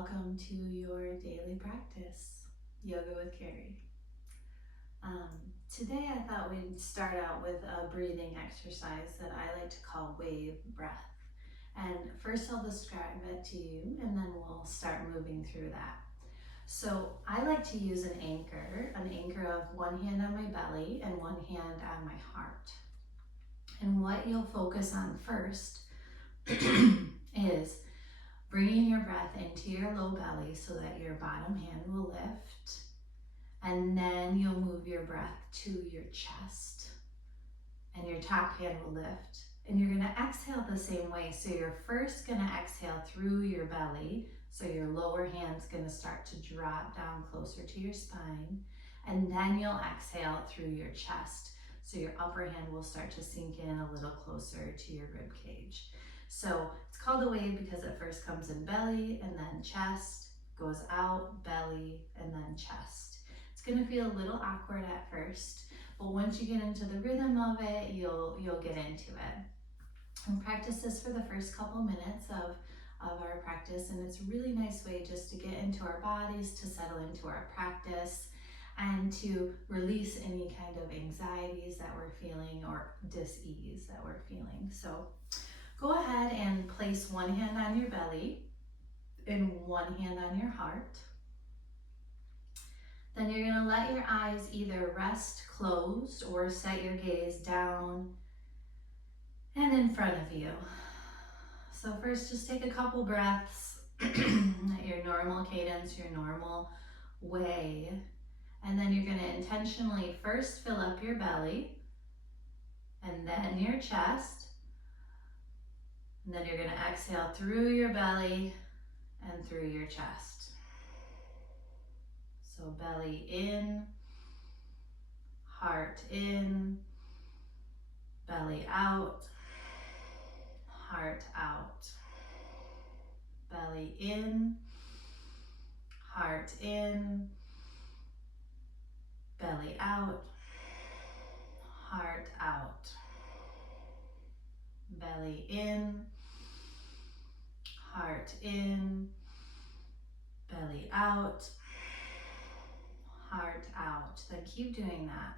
welcome to your daily practice, Yoga with Carrie. Today I thought we'd start out with a breathing exercise that I like to call wave breath. And first I'll describe it to you and then we'll start moving through that. So I like to use an anchor of one hand on my belly and one hand on my heart. And what you'll focus on first is bringing your breath into your low belly so that your bottom hand will lift. And then you'll move your breath to your chest. And your top hand will lift. And you're going to exhale the same way. So you're first going to exhale through your belly. So your lower hand's going to start to drop down closer to your spine. And then you'll exhale through your chest. So your upper hand will start to sink in a little closer to your rib cage. So it's called a wave because it first comes in belly and then chest, goes out, belly, and then chest. It's going to feel a little awkward at first, but once you get into the rhythm of it, you'll get into it. And practice this for the first couple minutes of our practice, and it's a really nice way just to get into our bodies, to settle into our practice, and to release any kind of anxieties that we're feeling or dis-ease that we're feeling. So go ahead and place one hand on your belly and one hand on your heart. Then you're going to let your eyes either rest closed or set your gaze down and in front of you. So first, just take a couple breaths at your normal cadence, your normal way. And then you're going to intentionally first fill up your belly and then your chest. And then you're going to exhale through your belly and through your chest. So belly in, heart in, belly out, heart out. Belly in, heart in, belly out, heart out. Belly in, heart in, belly out, heart out. Then keep doing that.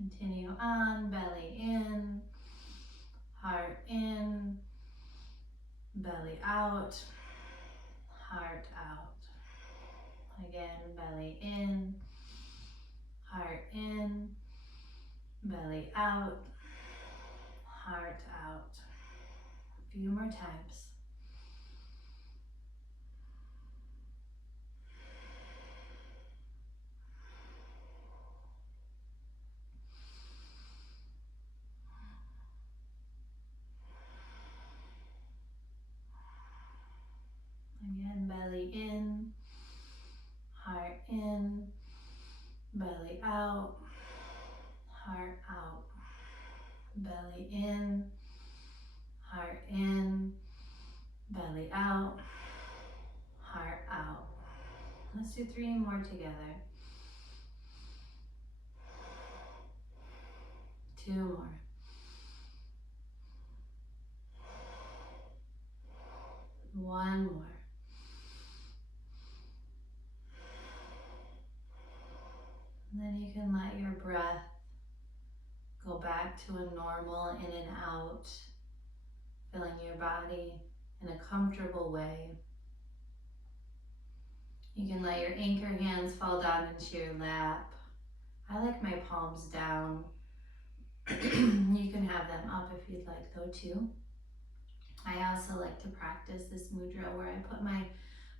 Continue on, belly in, heart in, belly out, heart out. Again, belly in, heart in, belly out, heart out. A few more times. Again, belly in, heart in, belly out, heart out. Belly in, heart in, belly out, heart out. Let's do 3 more together. 2 more. 1 more. And then you can let your breath go back to a normal in and out, filling your body in a comfortable way. You can let your anchor hands fall down into your lap. I like my palms down. You can have them up if you'd like though too. I also like to practice this mudra where I put my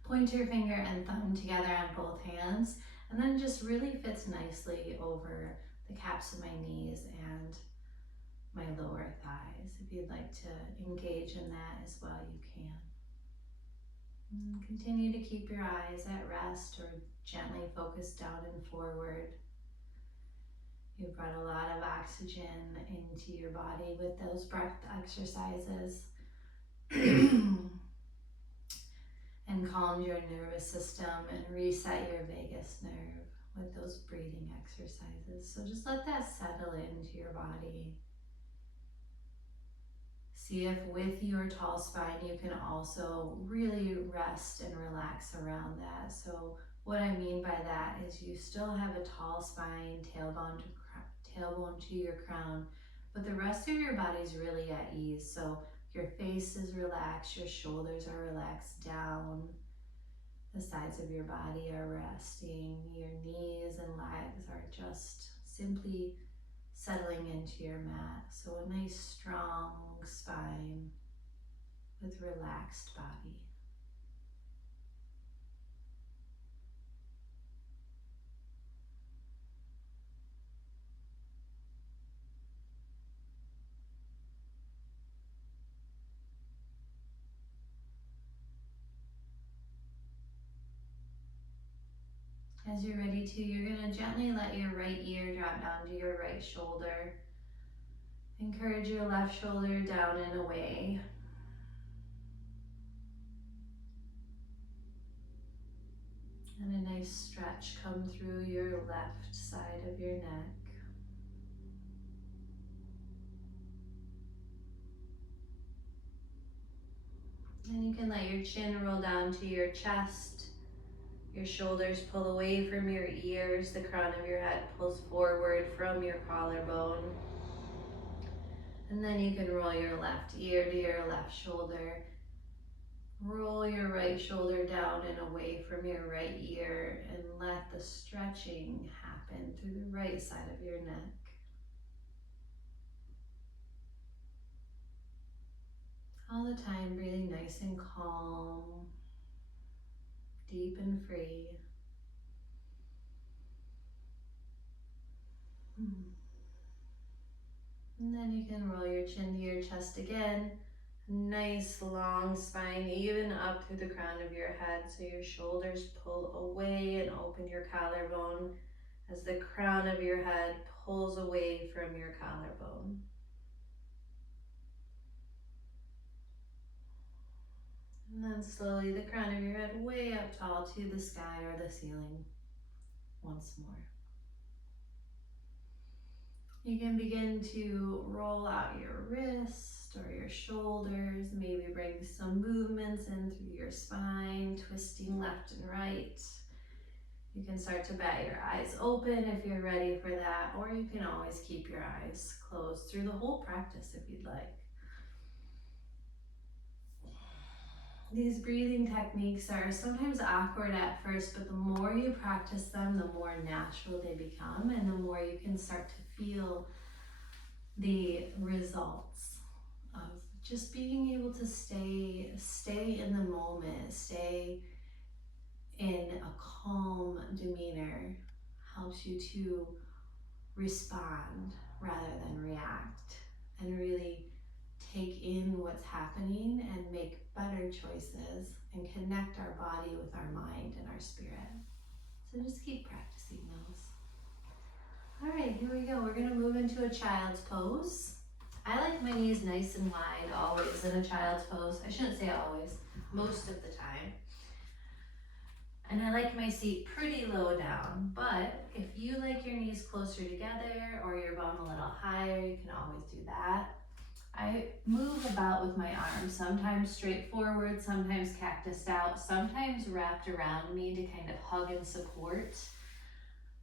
pointer finger and thumb together on both hands, and then it just really fits nicely over the caps of my knees and my lower thighs. If you'd like to engage in that as well, you can. And continue to keep your eyes at rest or gently focus down and forward. You brought a lot of oxygen into your body with those breath exercises and calmed your nervous system and reset your vagus nerve with those breathing exercises. So just let that settle into your body. See if with your tall spine you can also really rest and relax around that. So what I mean by that is you still have a tall spine, tailbone to your crown, but the rest of your body is really at ease. So your face is relaxed, your shoulders are relaxed down, the sides of your body are resting, your knees and legs are just simply settling into your mat. So a nice strong spine with relaxed body. As you're ready to, you're going to gently let your right ear drop down to your right shoulder. Encourage your left shoulder down and away. And a nice stretch come through your left side of your neck. And you can let your chin roll down to your chest. Your shoulders pull away from your ears. The crown of your head pulls forward from your collarbone. And then you can roll your left ear to your left shoulder. Roll your right shoulder down and away from your right ear and let the stretching happen through the right side of your neck. All the time breathing nice and calm, deep and free. And then you can roll your chin to your chest again. Nice long spine, even up through the crown of your head, so your shoulders pull away and open your collarbone as the crown of your head pulls away from your collarbone. And then slowly the crown of your head way up tall to the sky or the ceiling once more. You can begin to roll out your wrist or your shoulders, maybe bring some movements in through your spine, twisting left and right. You can start to bat your eyes open if you're ready for that, or you can always keep your eyes closed through the whole practice if you'd like. These breathing techniques are sometimes awkward at first, but the more you practice them, the more natural they become, and the more you can start to feel the results of just being able to stay in the moment, stay in a calm demeanor, helps you to respond rather than react, and really take in what's happening and make better choices and connect our body with our mind and our spirit. So just keep practicing those. All right, here we go. We're gonna move into a child's pose. I like my knees nice and wide always in a child's pose. I shouldn't say always, most of the time. And I like my seat pretty low down, but if you like your knees closer together or your bum a little higher, you can always do that. I move about with my arms, sometimes straight forward, sometimes cactused out, sometimes wrapped around me to kind of hug and support.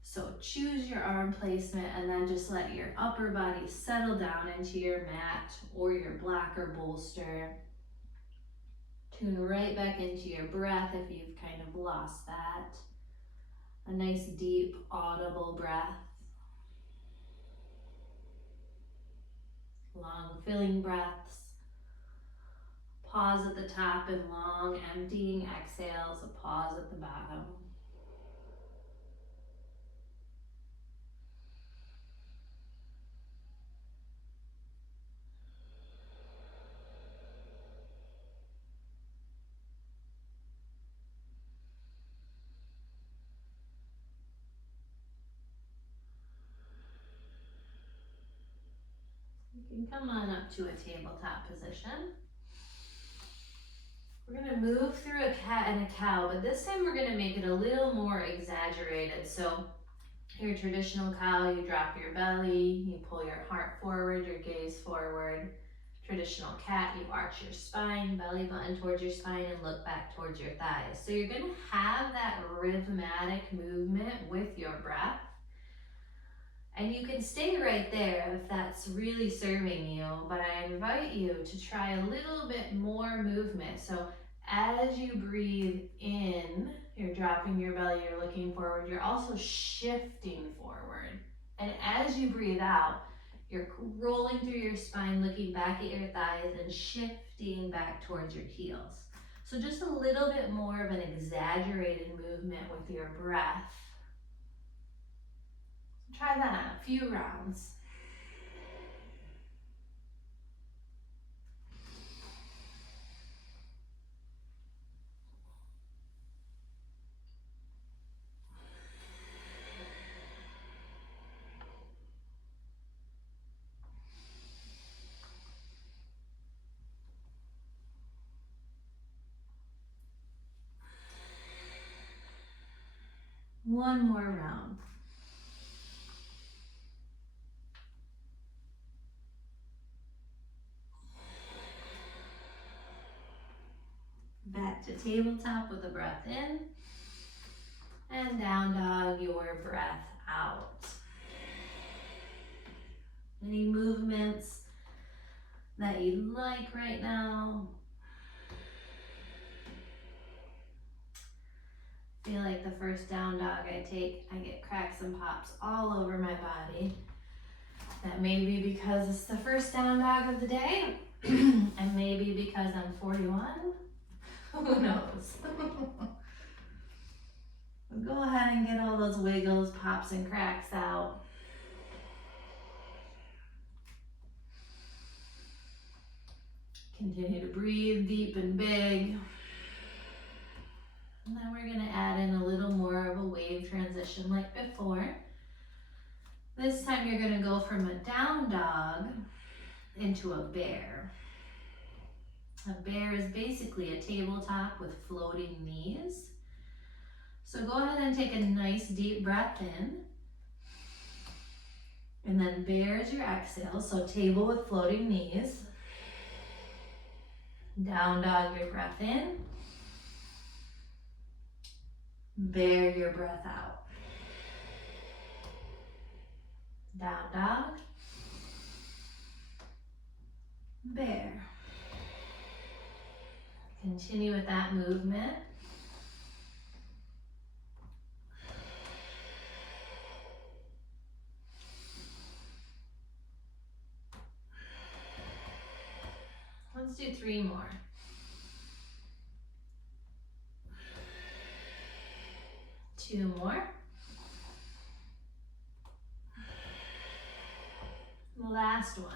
So choose your arm placement and then just let your upper body settle down into your mat or your block or bolster. Tune right back into your breath if you've kind of lost that. A nice deep audible breath. Long filling breaths. Pause at the top and long emptying exhales, a pause at the bottom. You can come on up to a tabletop position. We're gonna move through a cat and a cow, but this time we're gonna make it a little more exaggerated. So your traditional cow, you drop your belly, you pull your heart forward, your gaze forward. Traditional cat, you arch your spine, belly button towards your spine, and look back towards your thighs. So you're gonna have that rhythmic movement with your breath. And you can stay right there if that's really serving you, but I invite you to try a little bit more movement. So as you breathe in, you're dropping your belly, you're looking forward, you're also shifting forward. And as you breathe out, you're rolling through your spine, looking back at your thighs and shifting back towards your heels. So just a little bit more of an exaggerated movement with your breath. Try that on a few rounds. One more round. Back to tabletop with a breath in. And down dog, your breath out. Any movements that you like right now? Feel like the first down dog I take, I get cracks and pops all over my body. That may be because it's the first down dog of the day, and maybe because I'm 41. Who knows? Go ahead and get all those wiggles, pops, and cracks out. Continue to breathe deep and big. And then we're gonna add in a little more of a wave transition like before. This time you're gonna go from a down dog into a bear. A bear is basically a tabletop with floating knees. So go ahead and take a nice deep breath in. And then bear is your exhale, so table with floating knees. Down dog your breath in. Bear your breath out. Down dog. Bear. Continue with that movement. Let's do 3 more. 2 more. Last one.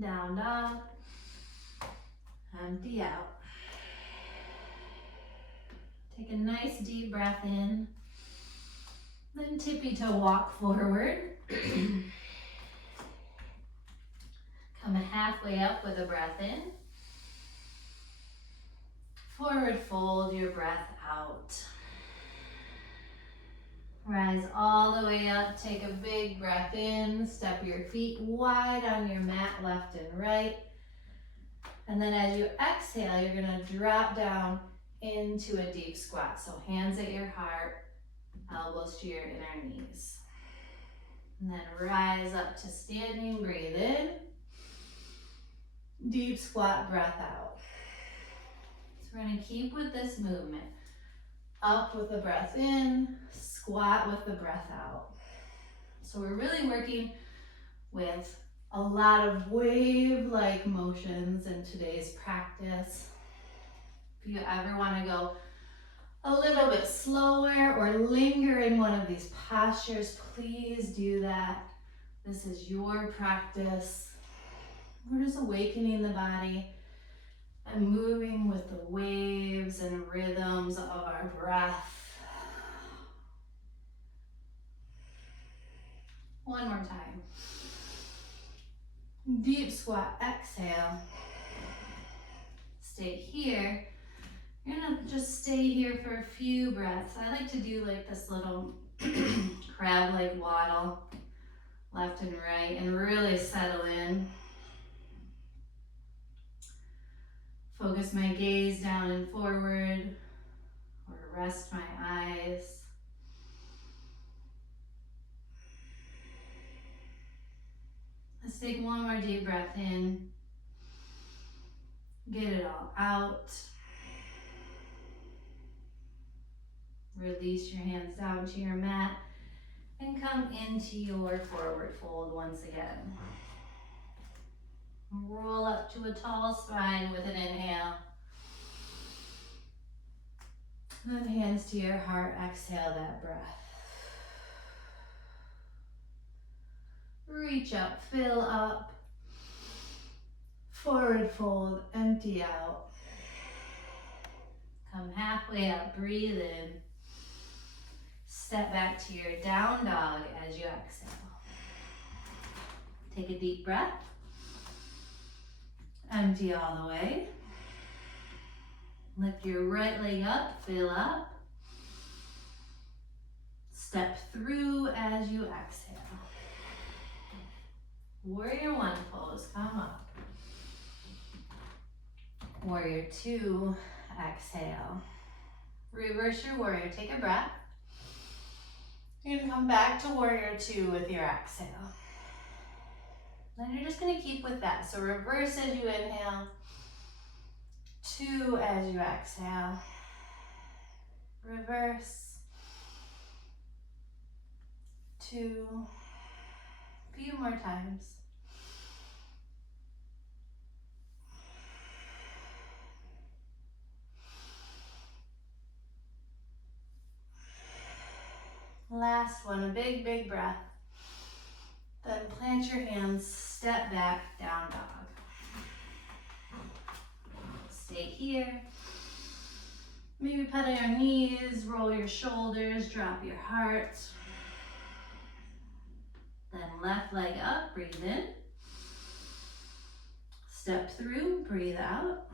Down dog. Empty out. Take a nice deep breath in. Then tippy toe walk forward. Come halfway up with a breath in. Forward fold your breath out. Rise all the way up, take a big breath in, step your feet wide on your mat, left and right. And then as you exhale, you're gonna drop down into a deep squat. So hands at your heart, elbows to your inner knees. And then rise up to standing, breathe in. Deep squat, breath out. So we're gonna keep with this movement. Up with the breath in, squat with the breath out. So we're really working with a lot of wave-like motions in today's practice. If you ever want to go a little bit slower or linger in one of these postures, please do that. This is your practice. We're just awakening the body and moving with the waves and rhythms of our breath. One more time. Deep squat, exhale. Stay here. You're gonna just stay here for a few breaths. I like to do like this little crab-leg waddle, left and right, and really settle in. Focus my gaze down and forward, or rest my eyes. Let's take one more deep breath in. Get it all out. Release your hands down to your mat and come into your forward fold once again. Roll up to a tall spine with an inhale. Then hands to your heart, exhale that breath. Reach up, fill up. Forward fold, empty out. Come halfway up, breathe in. Step back to your down dog as you exhale. Take a deep breath. Empty all the way. Lift your right leg up, fill up. Step through as you exhale. Warrior one pose, come up. Warrior two, exhale. Reverse your warrior, take a breath. You're gonna come back to warrior two with your exhale. Then you're just gonna keep with that. So reverse as you inhale, two as you exhale. Reverse, two, a few more times. Last one, a big, big breath. Then plant your hands, step back, down dog. Stay here. Maybe pedal your knees, roll your shoulders, drop your heart. Then left leg up, breathe in. Step through, breathe out.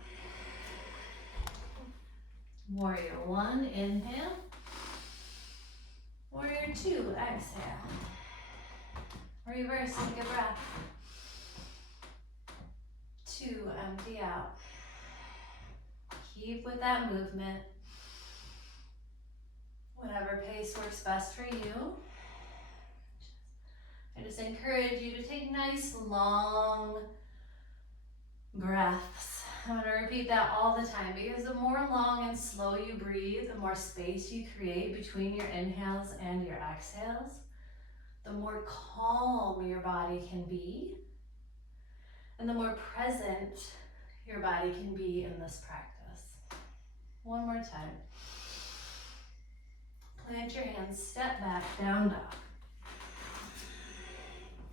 Warrior one, inhale. Warrior two, exhale. Reverse, take a breath. Two, empty out. Keep with that movement. Whatever pace works best for you. I just encourage you to take nice, long breaths. I'm gonna repeat that all the time because the more long and slow you breathe, the more space you create between your inhales and your exhales, the more calm your body can be, and the more present your body can be in this practice. One more time. Plant your hands, step back, down dog.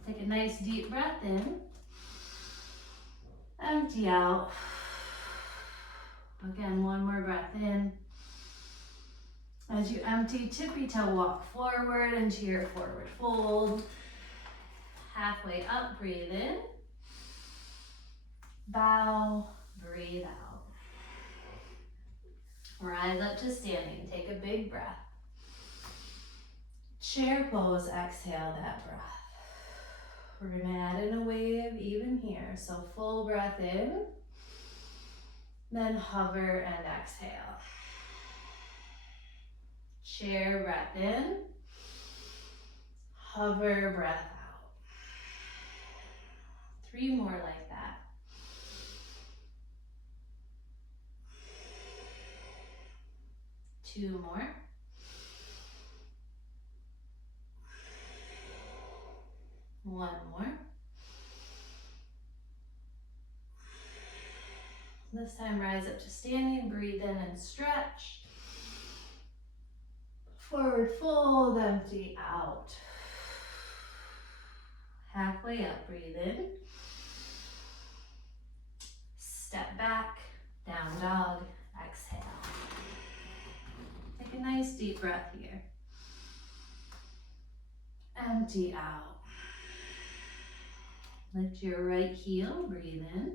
Take a nice deep breath in. Empty out. Again, one more breath in. As you empty, tippy toe walk forward into your forward fold. Halfway up, breathe in. Bow, breathe out. Rise up to standing, take a big breath. Chair pose, exhale that breath. We're gonna add in a wave even here. So full breath in, then hover and exhale. Chair breath in, hover breath out. Three more like that. Two more. One more. This time rise up to standing, breathe in and stretch. Forward fold, empty out. Halfway up, breathe in. Step back, down dog, exhale. Take a nice deep breath here. Empty out. Lift your right heel, breathe in.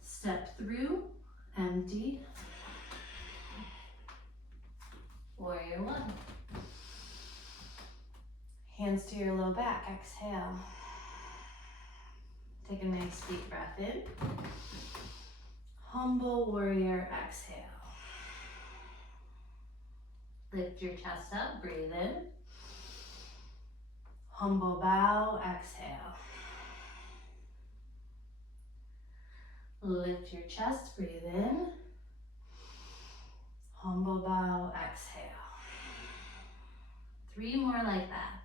Step through, empty. Warrior one. Hands to your low back, exhale. Take a nice deep breath in. Humble warrior, exhale. Lift your chest up, breathe in. Humble bow, exhale. Lift your chest, breathe in. Humble bow, exhale. 3 more like that.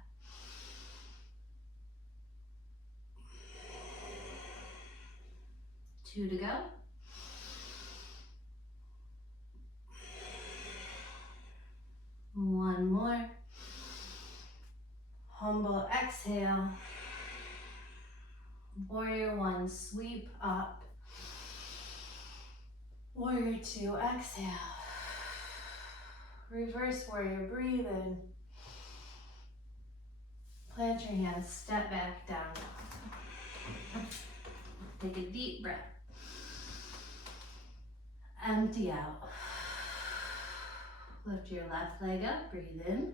Two to go. One more. Humble exhale. Warrior one, sweep up. Warrior two, exhale. Reverse warrior, breathe in. Plant your hands, step back, down dog. Take a deep breath. Empty out. Lift your left leg up, breathe in.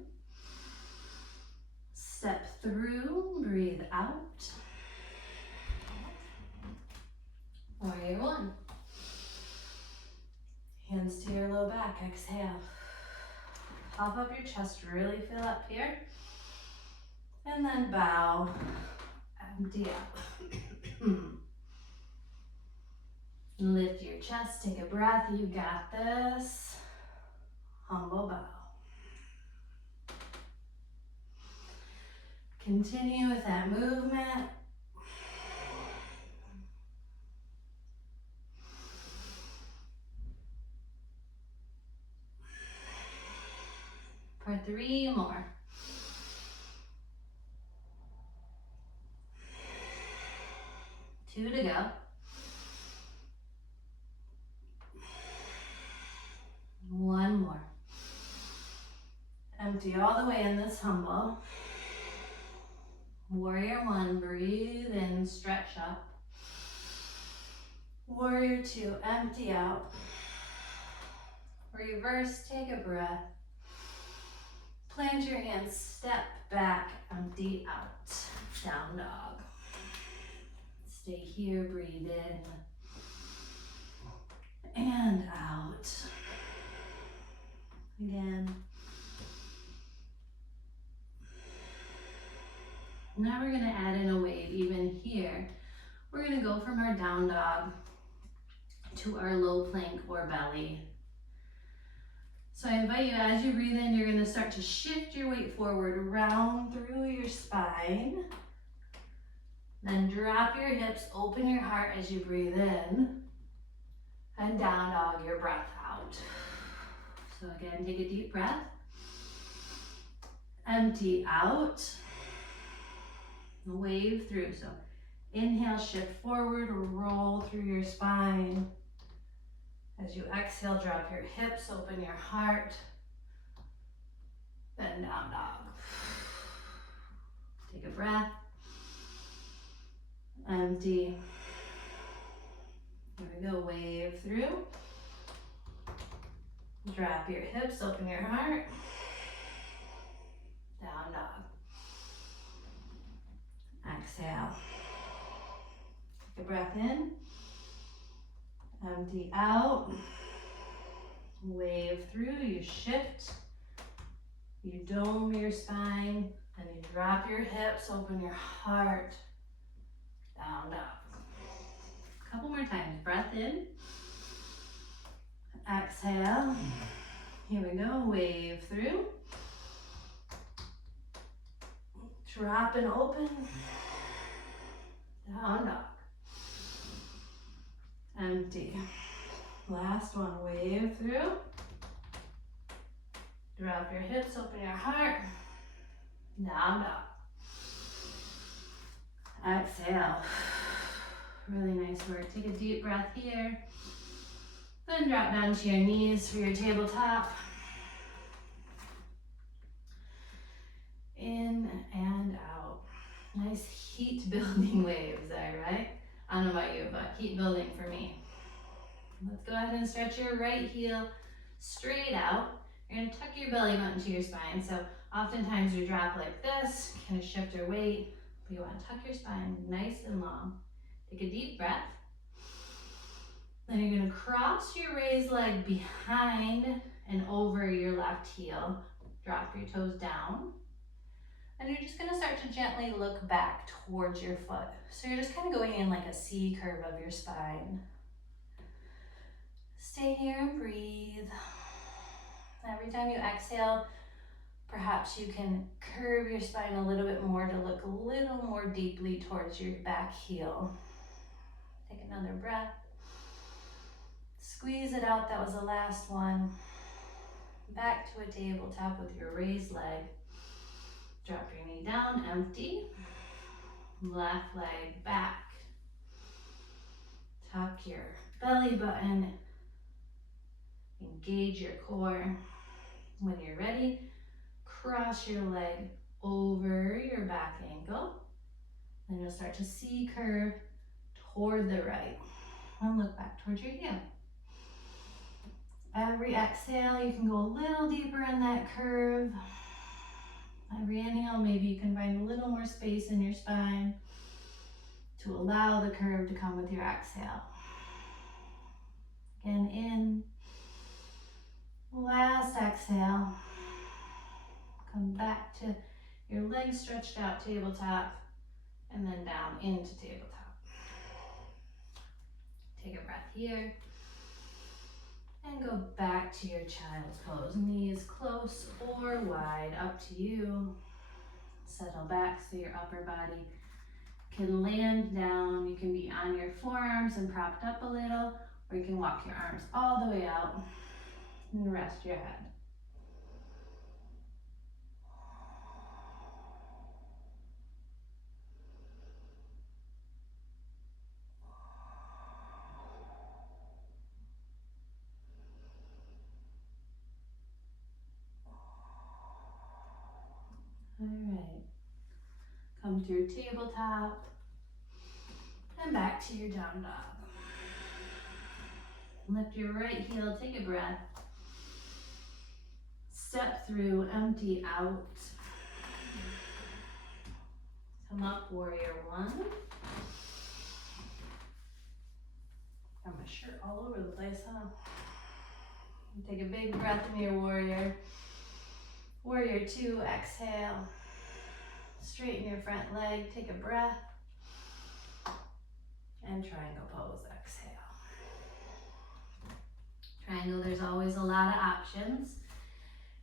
Step through, breathe out. Warrior one. Hands to your low back, exhale. Puff up your chest, really fill up here. And then bow, empty out. Lift your chest, take a breath, you got this. Humble bow. Continue with that movement. For 3 more. Two to go. One more. Empty all the way in this humble. Warrior one, breathe in, stretch up. Warrior two, empty out. Reverse, take a breath. Plant your hands, step back, empty out. Down dog. Stay here, breathe in. And out. Again. Now we're going to add in a wave even here. We're going to go from our down dog to our low plank or belly. So I invite you, as you breathe in, you're going to start to shift your weight forward, round through your spine. Then drop your hips, open your heart as you breathe in. And down dog your breath out. So again, take a deep breath. Empty out. Wave through. So inhale, shift forward, roll through your spine. As you exhale, drop your hips, open your heart. Then down dog. Take a breath. Empty. Here we go, wave through. Drop your hips, open your heart. Down dog. Exhale. Take a breath in. Empty out. Wave through, you shift. You dome your spine, and you drop your hips, open your heart. Down dog. A couple more times. Breath in. Exhale. Here we go. Wave through. Drop and open. Down dog. Empty. Last one. Wave through. Drop your hips, open your heart. Down dog. Exhale. Really nice work. Take a deep breath here. Then drop down to your knees for your tabletop. In and out. Nice heat building waves there, right? I don't know about you, but heat building for me. Let's go ahead and stretch your right heel straight out. You're gonna tuck your belly button to your spine. So oftentimes we drop like this, kind of shift our weight. But you wanna tuck your spine nice and long. Take a deep breath. Then you're gonna cross your raised leg behind and over your left heel. Drop your toes down. And you're just gonna start to gently look back towards your foot. So you're just kind of going in like a C curve of your spine. Stay here and breathe. Every time you exhale, perhaps you can curve your spine a little bit more to look a little more deeply towards your back heel. Take another breath. Squeeze it out, that was the last one. Back to a tabletop with your raised leg. Drop your knee down, empty. Left leg back. Tuck your belly button. Engage your core. When you're ready, cross your leg over your back ankle. Then you'll start to C curve toward the right. And look back towards your heel. Every exhale, you can go a little deeper in that curve. Every inhale, maybe you can find a little more space in your spine to allow the curve to come with your exhale. Again, in. Last exhale. Come back to your legs stretched out, tabletop, and then down into tabletop. Take a breath here. And go back to your child's pose. Knees close or wide, up to you. Settle back so your upper body can land down. You can be on your forearms and propped up a little, or you can walk your arms all the way out and rest your head. All right. Come to your tabletop and back to your down dog. Lift your right heel, take a breath. Step through, empty out. Come up, warrior one. Got my shirt all over the place, huh? Take a big breath in your warrior. Warrior two, exhale. Straighten your front leg, take a breath. And triangle pose, exhale. Triangle, there's always a lot of options.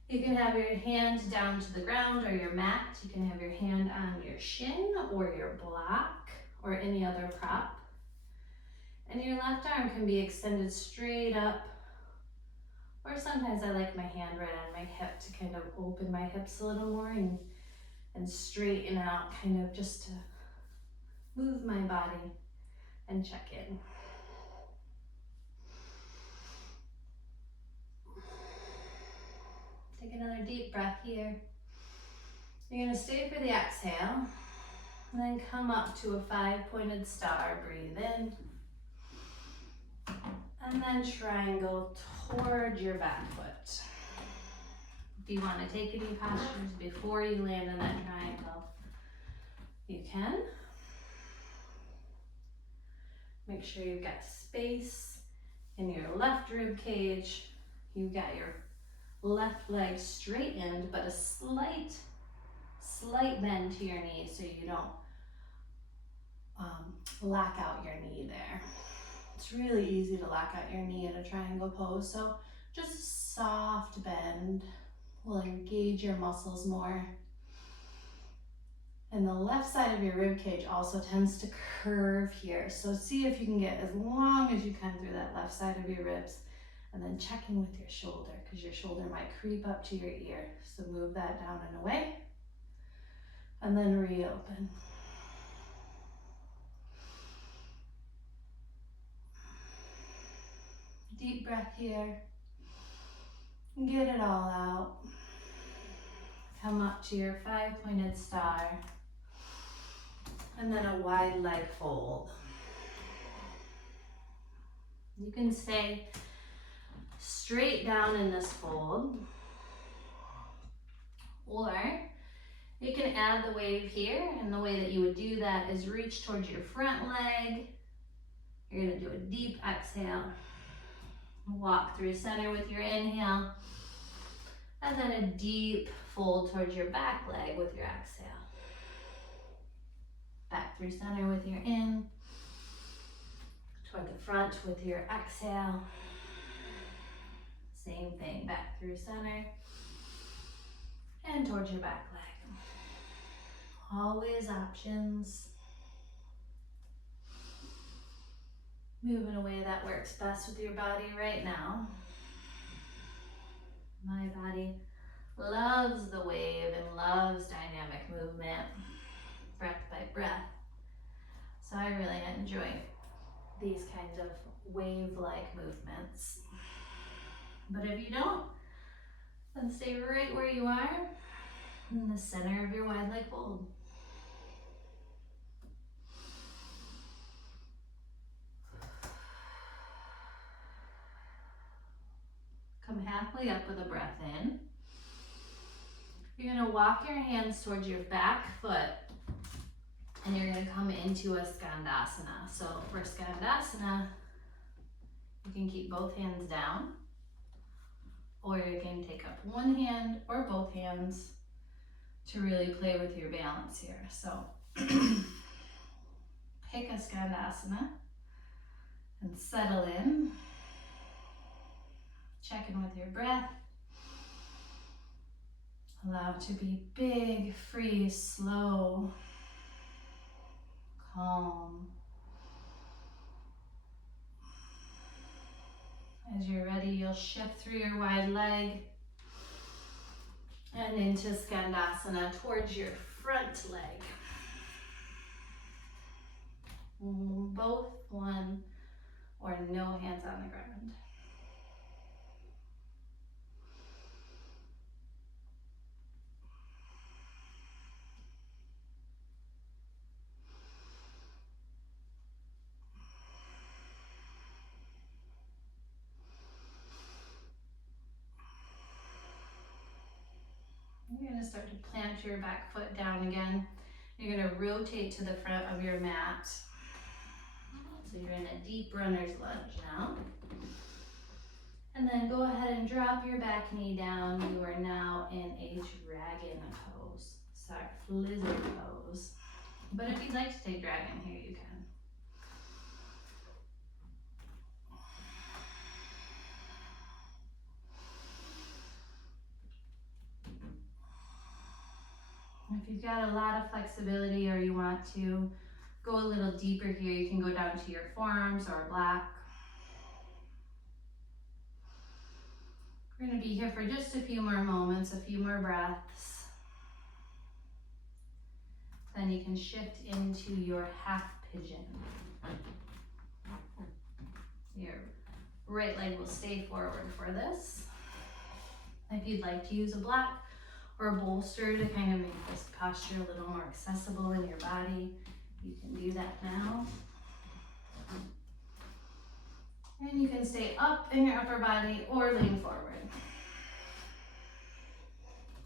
You can have your hand down to the ground or your mat. You can have your hand on your shin or your block or any other prop. And your left arm can be extended straight up. Or sometimes I like my hand right on my hip to kind of open my hips a little more and straighten out, kind of just to move my body and check in. Take another deep breath here. You're gonna stay for the exhale, and then come up to a 5-pointed star. Breathe in, and then triangle toward your back foot. If you wanna take any postures before you land in that triangle, you can. Make sure you've got space in your left rib cage. You've got your left leg straightened, but a slight bend to your knee so you don't lock out your knee there. It's really easy to lock out your knee in a triangle pose, so just a soft bend will engage your muscles more. And the left side of your rib cage also tends to curve here, so see if you can get as long as you can through that left side of your ribs, and then check in with your shoulder, because your shoulder might creep up to your ear. So move that down and away, and then reopen. Deep breath here. Get it all out. Come up to your 5-pointed star. And then a wide leg fold. You can stay straight down in this fold, or you can add the wave here, and the way that you would do that is reach towards your front leg. You're gonna do a deep exhale. Walk through center with your inhale, and then a deep fold towards your back leg with your exhale. Back through center with your in, toward the front with your exhale. Same thing, back through center and towards your back leg. Always options. Move in a way that works best with your body right now. My body loves the wave and loves dynamic movement, breath by breath. So I really enjoy these kinds of wave-like movements. But if you don't, then stay right where you are in the center of your wide leg fold. Come halfway up with a breath in. You're gonna walk your hands towards your back foot, and you're gonna come into a Skandasana. So for Skandasana, you can keep both hands down, or you can take up one hand or both hands to really play with your balance here. So pick a Skandasana and settle in. Check in with your breath. Allow it to be big, free, slow, calm. As you're ready, you'll shift through your wide leg and into Skandasana towards your front leg. Both one or no hands on the ground. You're going to start to plant your back foot down again. You're going to rotate to the front of your mat. So you're in a deep runner's lunge now. And then go ahead and drop your back knee down. You are now in a dragon pose. Sorry, lizard pose. But if you'd like to take dragon here, you can. If you've got a lot of flexibility or you want to go a little deeper here, you can go down to your forearms or block. We're going to be here for just a few more moments, a few more breaths. Then you can shift into your half pigeon. Your right leg will stay forward for this. If you'd like to use a block or a bolster to kind of make this posture a little more accessible in your body, you can do that now. And you can stay up in your upper body or lean forward.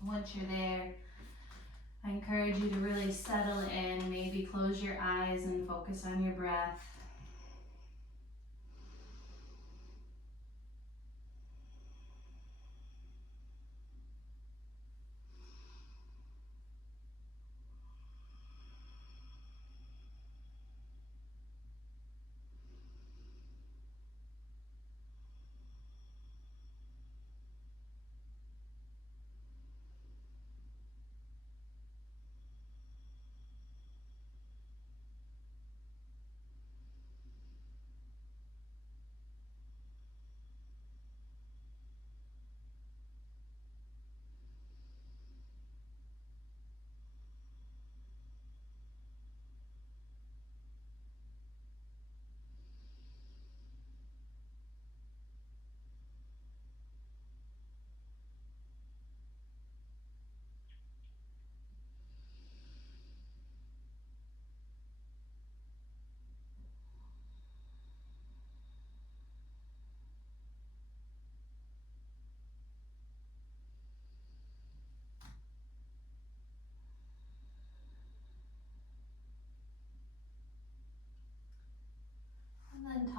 Once you're there, I encourage you to really settle in, maybe close your eyes and focus on your breath.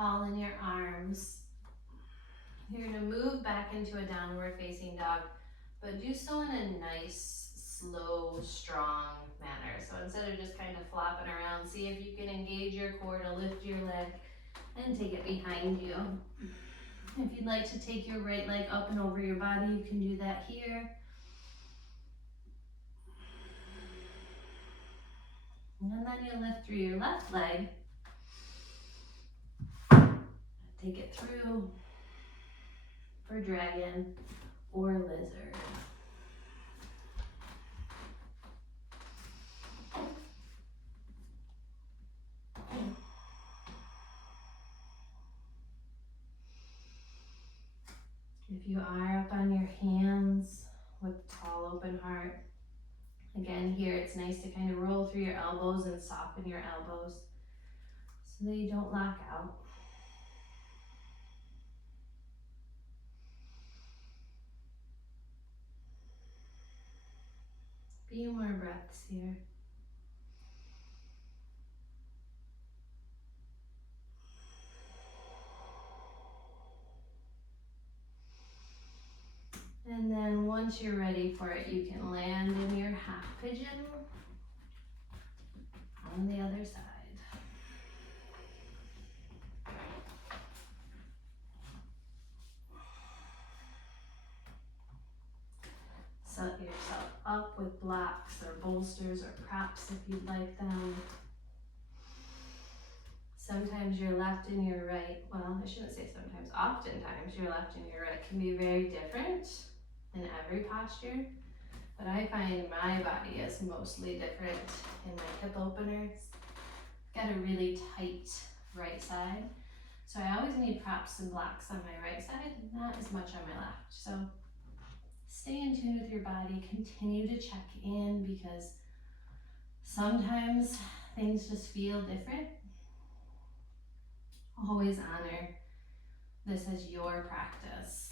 tall in your arms. You're going to move back into a downward facing dog, but do so in a nice, slow, strong manner. So instead of just kind of flopping around, see if you can engage your core to lift your leg and take it behind you. If you'd like to take your right leg up and over your body, you can do that here. And then you lift through your left leg. Take it through for dragon or lizard. If you are up on your hands with tall open heart, again here it's nice to kind of roll through your elbows and soften your elbows so that you don't lock out. Few more breaths here. And then once you're ready for it, you can land in your half pigeon on the other side. Set yourself up with blocks or bolsters or props if you'd like them. Sometimes your left and your right, well, I shouldn't say sometimes, oftentimes your left and your right can be very different in every posture, but I find my body is mostly different in my hip openers. Got a really tight right side, so I always need props and blocks on my right side, not as much on my left. So stay in tune with your body, continue to check in because sometimes things just feel different. Always honor this as your practice.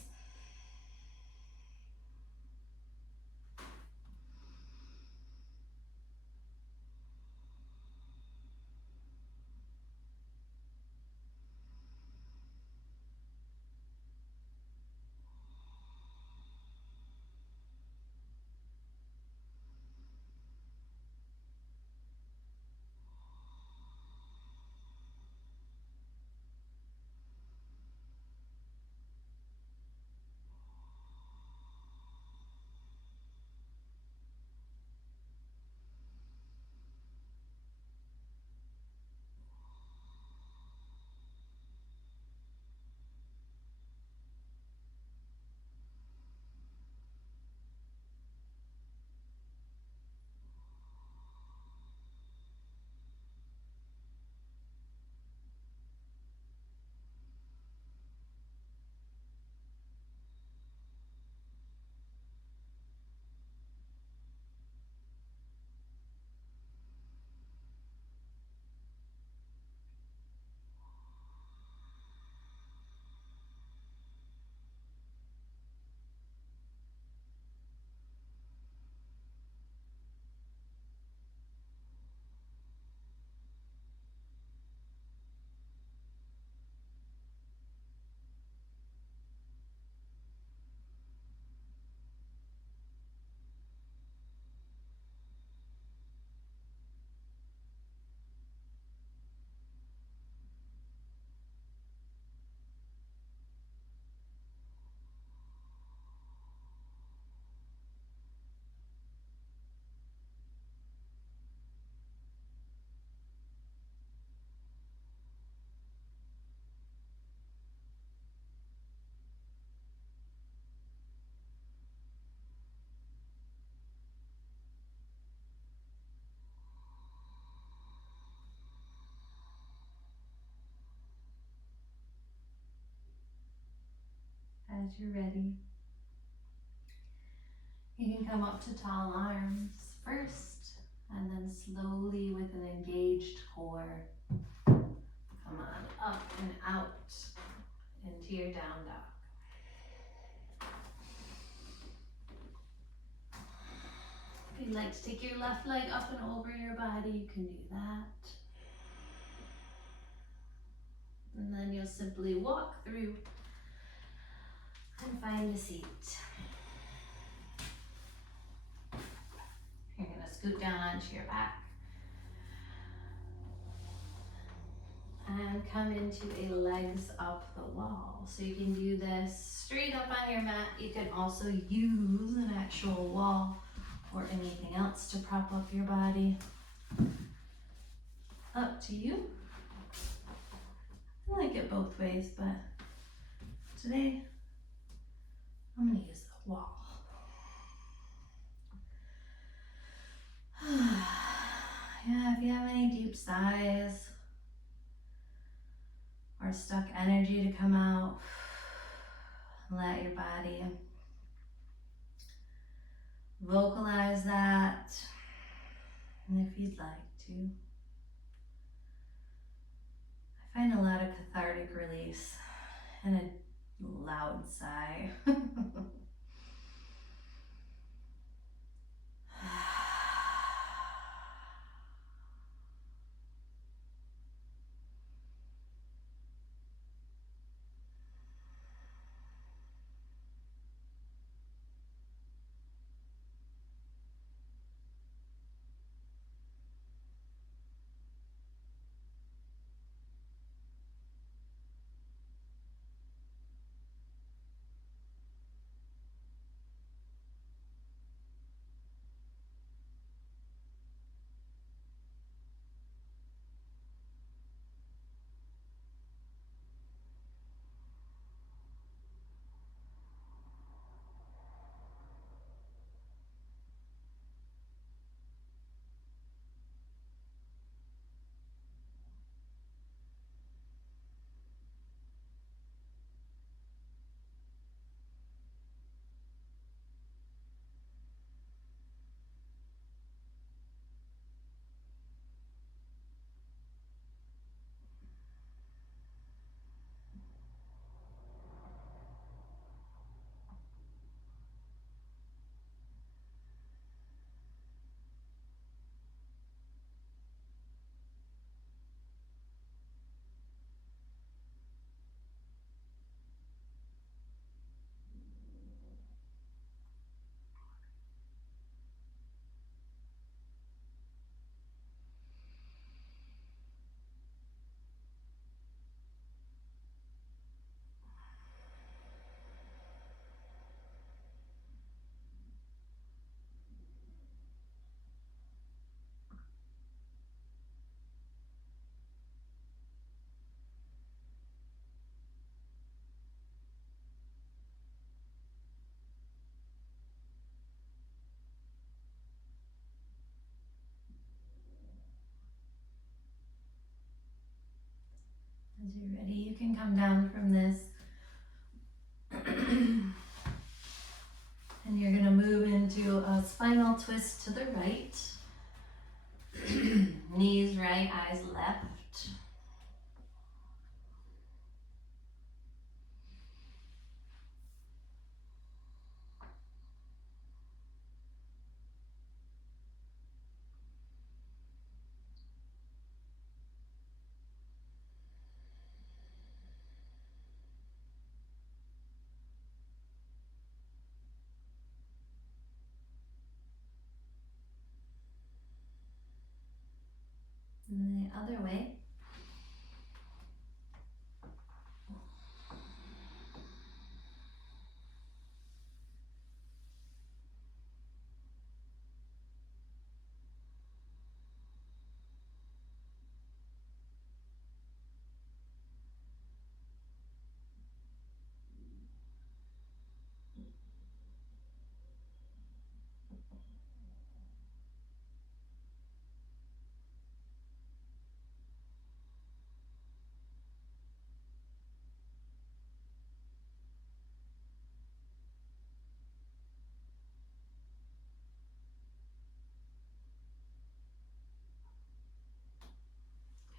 As you're ready, you can come up to tall arms first, and then slowly with an engaged core, come on up and out into your down dog. If you'd like to take your left leg up and over your body, you can do that. And then you'll simply walk through and find a seat. You're going to scoot down onto your back and come into a legs up the wall. So you can do this straight up on your mat. You can also use an actual wall or anything else to prop up your body. Up to you. I like it both ways, but today I'm going to use the wall. Yeah, if you have any deep sighs or stuck energy to come out, let your body vocalize that. And if you'd like to, I find a lot of cathartic release and a loud sigh. As you're ready, you can come down from this. And you're going to move into a spinal twist to the right. Knees right, eyes left. And the other way.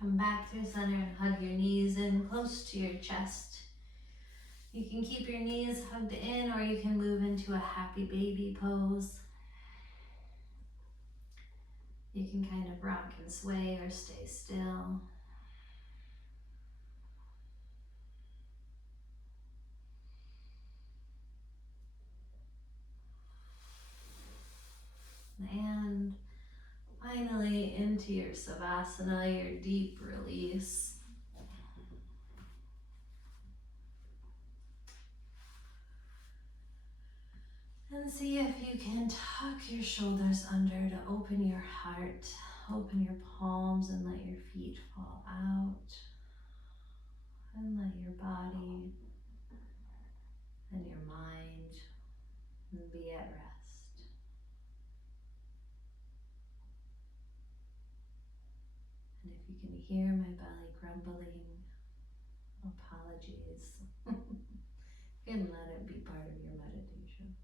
Come back through center and hug your knees in close to your chest. You can keep your knees hugged in, or you can move into a happy baby pose. You can kind of rock and sway or stay still. And finally into your Savasana, your deep release. And see if you can tuck your shoulders under to open your heart, open your palms and let your feet fall out. And let your body and your mind be at rest. And if you can hear my belly grumbling, apologies. You can let it be part of your meditation.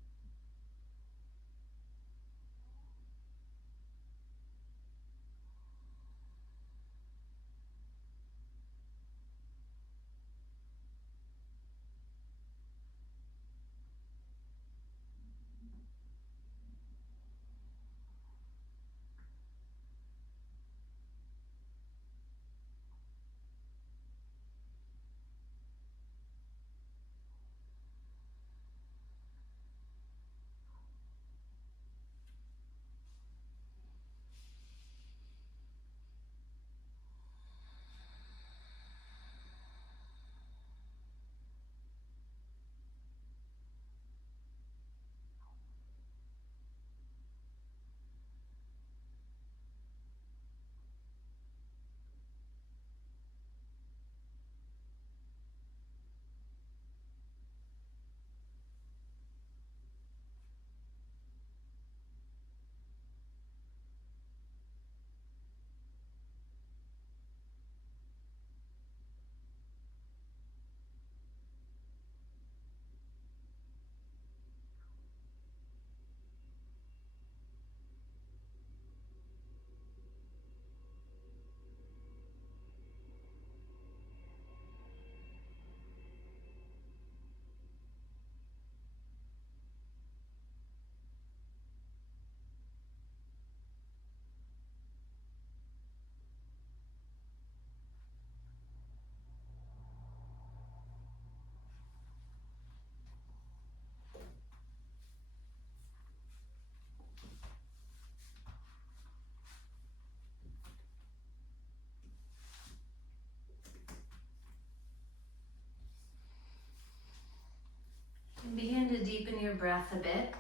And begin to deepen your breath a bit.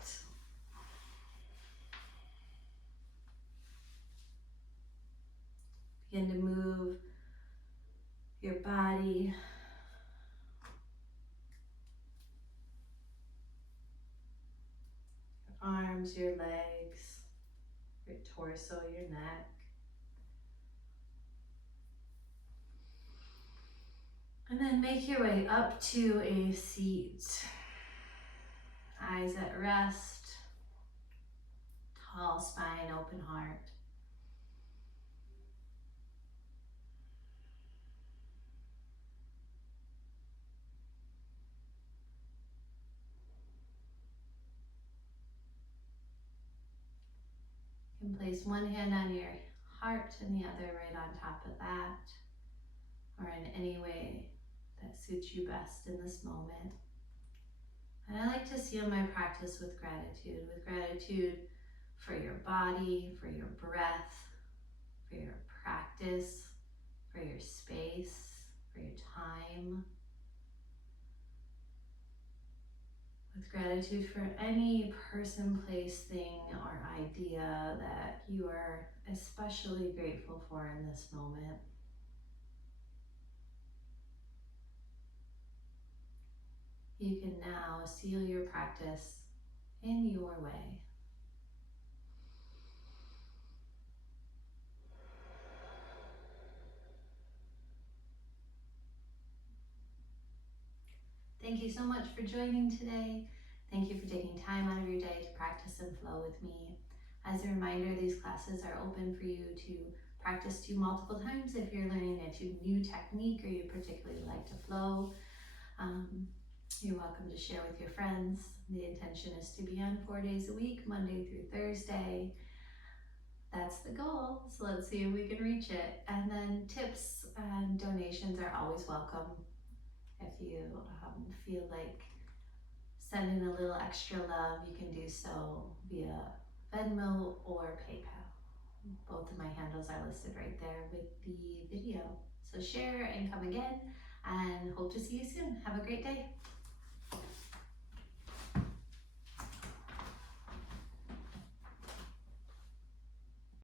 Begin to move your body, your arms, your legs, your torso, your neck. And then make your way up to a seat. Eyes at rest, tall spine, open heart. You can place one hand on your heart and the other right on top of that, or in any way that suits you best in this moment. And I like to seal my practice with gratitude for your body, for your breath, for your practice, for your space, for your time. With gratitude for any person, place, thing, or idea that you are especially grateful for in this moment. You can now seal your practice in your way. Thank you so much for joining today. Thank you for taking time out of your day to practice and flow with me. As a reminder, these classes are open for you to practice to multiple times if you're learning a new technique or you particularly like to flow. You're welcome to share with your friends. The intention is to be on 4 days a week, Monday through Thursday. That's the goal, so let's see if we can reach it. And then tips and donations are always welcome. If you feel like sending a little extra love, you can do so via Venmo, or PayPal. Both of my handles are listed right there with the video. So share and come again, and hope to see you soon. Have a great day.